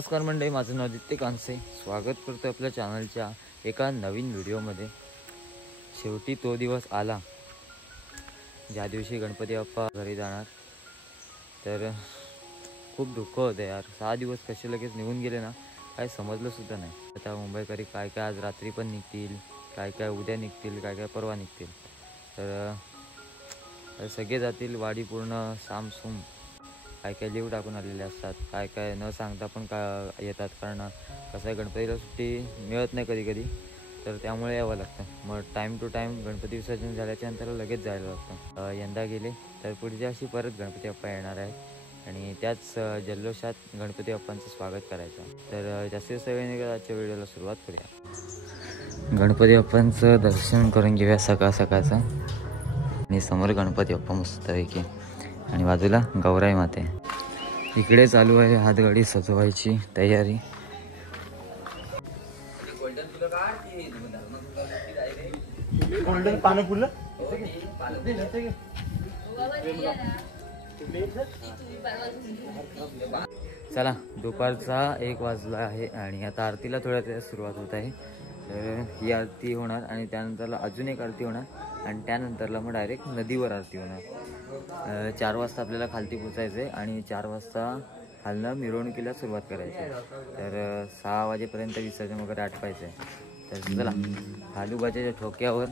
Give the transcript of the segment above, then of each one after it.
नमस्कार मंडळी, माझं नाव आदित्य कांसे. स्वागत करतो आपल्या चॅनलच्या एका नवीन व्हिडिओमध्ये. शेवटी तो दिवस आला ज्या दिवशी गणपती बाप्पा घरी जाणार. तर खूप दुःख होतं यार. 6 दिवस कसे लगेच निघून गेले ना, काय समजलं सुद्धा नाही. आता मुंबईकरी काय काय आज रात्री पण निघतील, काय काय उद्या निघतील, काय काय परवा निघतील. तर सगळे जातील. वाडी पूर्ण सामसूम. काय काय लिव टाकून आलेले असतात, काय काय न सांगता पण येतात. कारण कसं आहे, गणपतीला सुट्टी मिळत नाही कधी कधी, तर त्यामुळे यावं लागतं. मग टाईम टू टाईम गणपती विसर्जन झाल्याच्या नंतर लगेच जायला लागतं. यंदा गेले तर पुढच्या वर्षी परत गणपती बाप्पा येणार आहेत आणि त्याच जल्लोषात गणपती बाप्पांचं स्वागत करायचं. तर जास्तीत जास्त वेळ नाही, आजच्या व्हिडिओला सुरुवात करूया. गणपती बाप्पांचं दर्शन करून घेऊया सकाळ सकाळचं. आणि समोर गणपती बाप्पा मस्त आहे की, आणि बाजूला गौराई माते. इकडे चालू आहे हातगाडी सजवायची तयारी. चला, दुपारचा 1 वाजला आहे आणि आता आरतीला थोड्या सुरुवात होत आहे. तर ही आरती होणार आणि त्यानंतरला अजून एक आरती होणार आणि त्यानंतरला मग डायरेक्ट नदीवर आरती होणार. 4 वाजता आपल्याला खालती पोचायचं आहे आणि 4 वाजता खालनं मिरवणुकीला सुरुवात करायची. तर 6 वाजेपर्यंत विसर्जन वगैरे आटपायचं आहे. तर चला, खालूबाच्या ठोक्यावर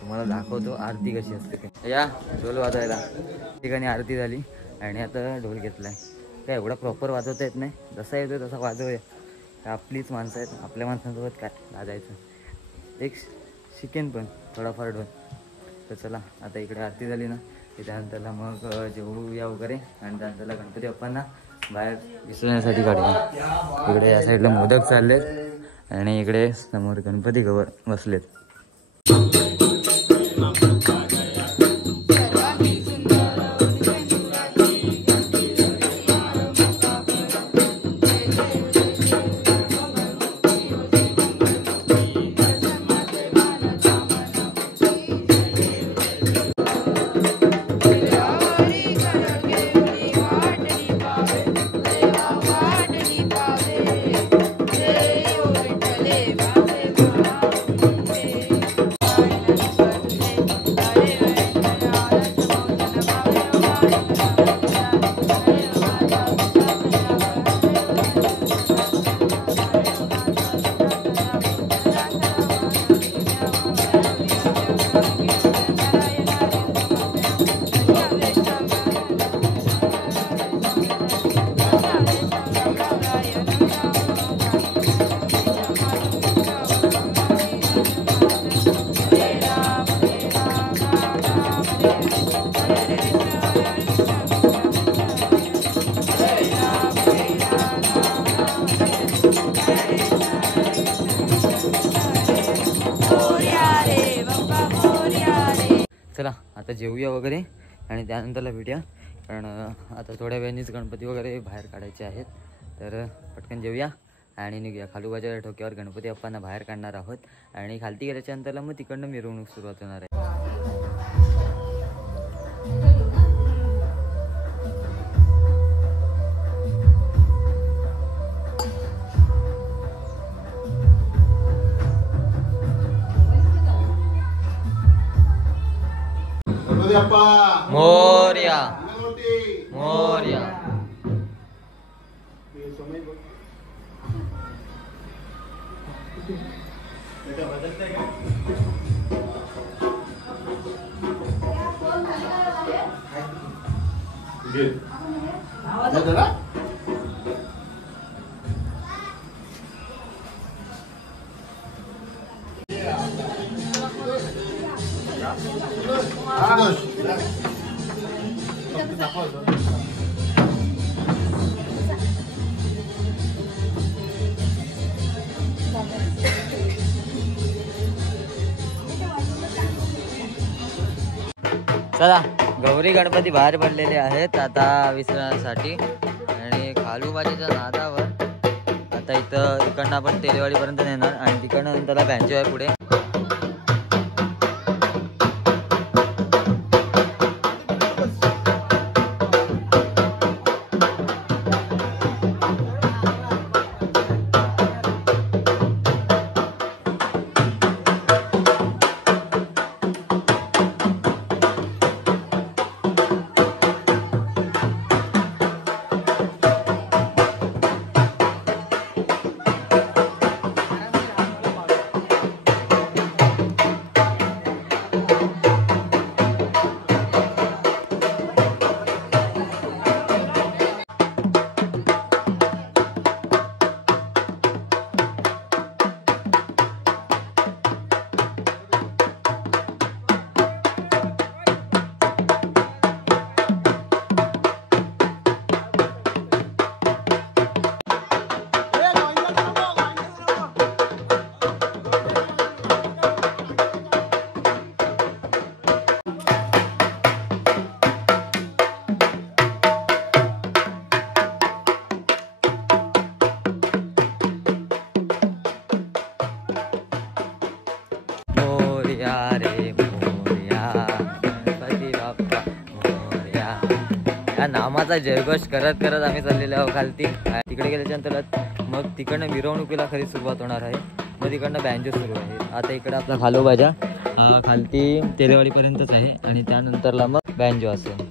तुम्हाला दाखवतो आरती कशी असते. या ढोल वाजवायला. ठिकाणी आरती झाली आणि आता ढोल घेतला आहे. काय एवढा प्रॉपर वाजवता येत नाही, जसा येतो तसा वाजवूया. आपलीच माणसं आहेत, आपल्या माणसांसोबत काय लाजायचं. एक शिकेन पण थोडाफार ढोल. तर चला, आता इकडे आरती झाली ना, त्यानंतरला मग जेवूया वगैरे आणि त्यानंतरला गणपती बाप्पांना बाहेर विसरण्यासाठी काढूया. इकडे या साईडला मोदक चाललेत आणि इकडे समोर गणपती गवर बसलेत. चला, आता जेवूया वगैरे आणि त्यानंतरला भेटूया. कारण आता थोड्या वेळानेच गणपती वगैरे बाहेर काढायचे आहेत. तर पटकन जेवूया आणि निघूया. खालूबाच्या ठोक्यावर गणपती बाप्पांना बाहेर काढणार आहोत आणि खालती गेल्याच्या नंतरला मग तिकडनं मिरवणूक सुरुवात होणार आहे. मोरया मोरया. चला, गौरी गणपती बाहेर पडलेले आहेत आता विसर्जनासाठी. आणि खालूबाजीच्या नादावर आता इथं इकडनं आपण तेलेवाडीपर्यंत नेणार आणि तिकडनं नंतरला बँजो आहे पुढे. असा जयघोष करत करत आम्ही चाललेलो आहोत खालती. तिकडे गेल्याच्यानंतर मग तिकडनं मिरवणुकीला खरी सुरुवात होणार आहे. मग तिकडनं बँजो सुरू आहे. आता इकडं आपला खालोबाजा खालती तेरेवाडीपर्यंतच आहे आणि त्यानंतरला मग बँजो असेल.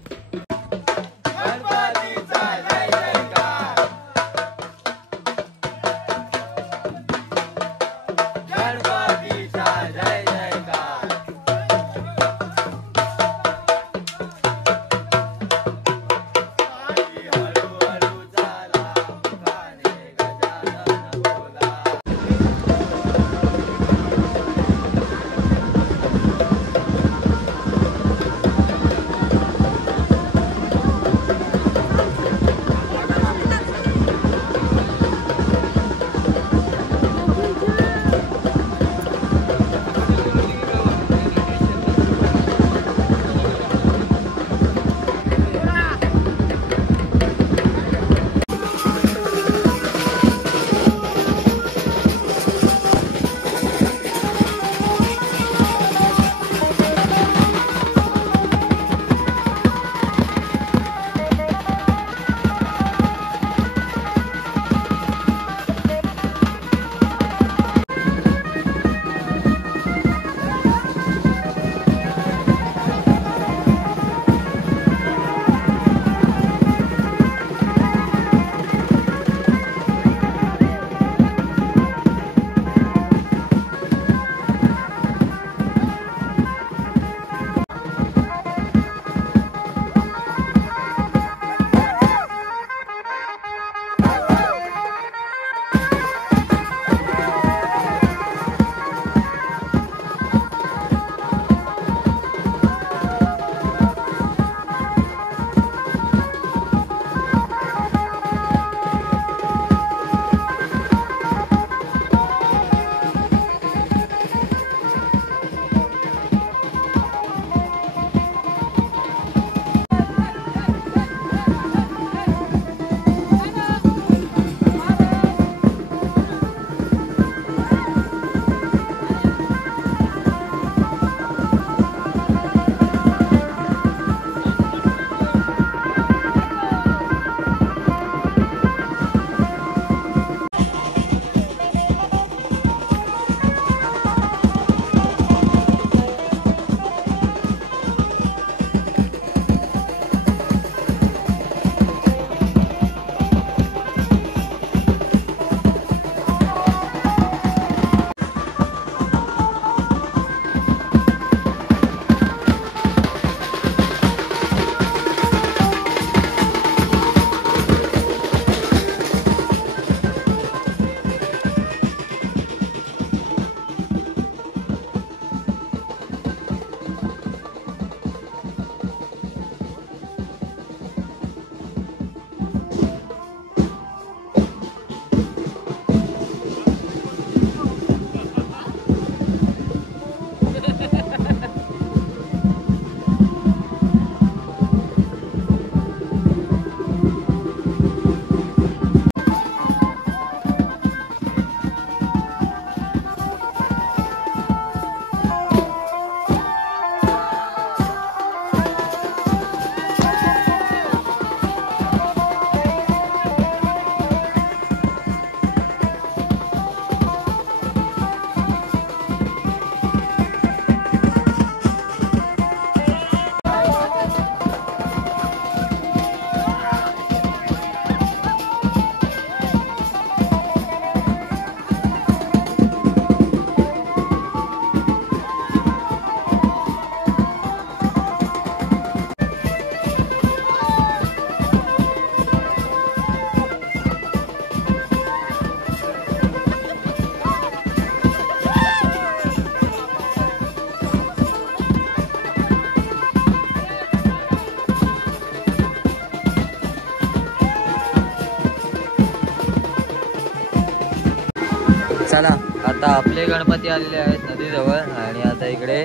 चला आता आपले गणपती आलेले आहेत नदीजवळ आणि आता इकडे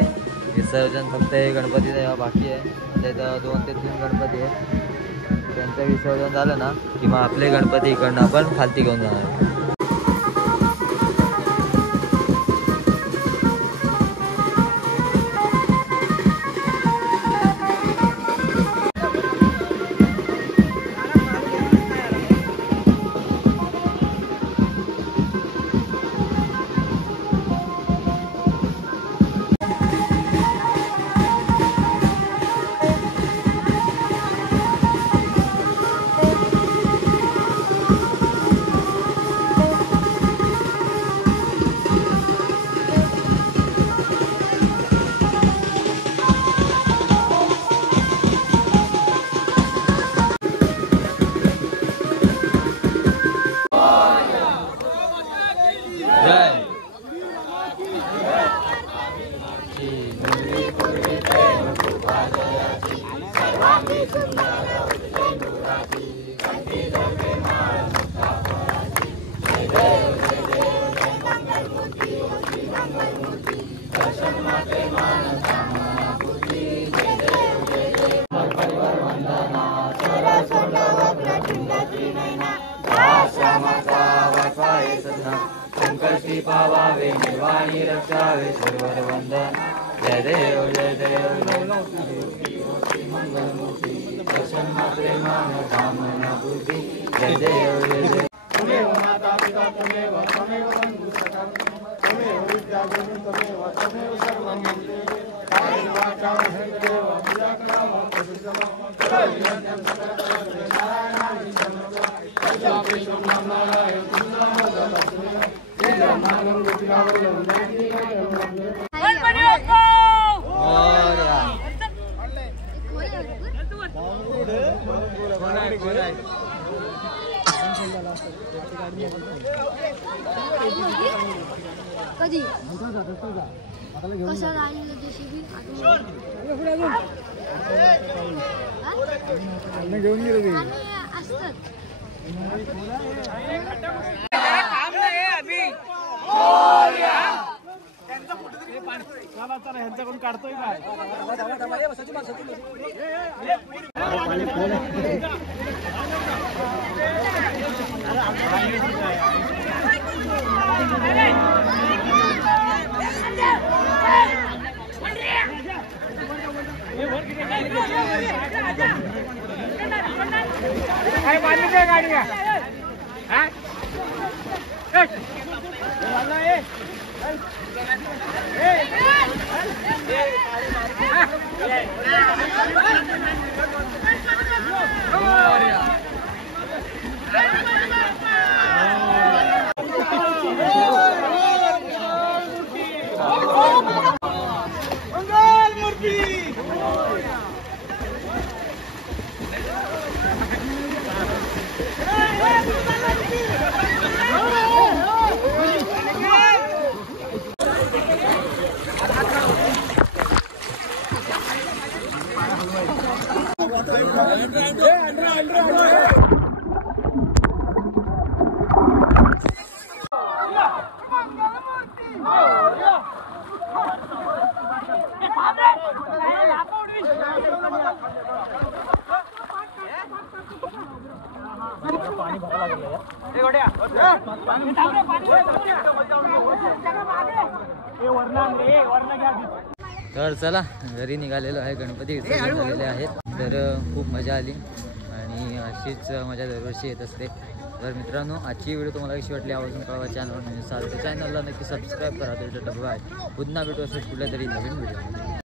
विसर्जन फक्त हे गणपती बाकी आहे. आता इथं 2 ते 3 गणपती आहे. त्यांचं विसर्जन झालं ना की मग आपले गणपती इकडनं आपण खालती घेऊन जाणार. संकष्टी पावावे निर्वाणी रक्षावे सर्वर वंदन जय देव जय देव मंगलमूर्ती दर्शन मात्रे मान कामना पूर्ती जय देव जय देव त्वमेव माता पिता त्वमेव बन्धु सखा त्वमेव विद्या गुरु त्वमेव त्वमेव सर्वं मम देवे कायेन वाचा हृदयेन वा क्रियाकलापं प्रसिद्धं नारायणानि सर्वदा प्रजापेशं नारायण तुल्यं नामं गुरुरावलं कधी कसं राहिलं जेसीबी घेऊन गेलो असतात चला ह्यांच्याकडून काढतोय काय काय बांधली काय गाडी तर चला घरी निघालेलो आहे, गणपती विसर्जन झालेले आहेत. तर खूप मजा आली आणि अशीच मजा दरवर्षी येत असते. तर मित्रांनो, आजची व्हिडिओ तुम्हाला कशी वाटली आवर्जून कळवा. चॅनलवर नवीन असाल तर चॅनलला नक्की सबस्क्राईब करा. तर डबा आहे. पुन्हा भेटू असं कुठल्या तरी नवीन व्हिडिओ.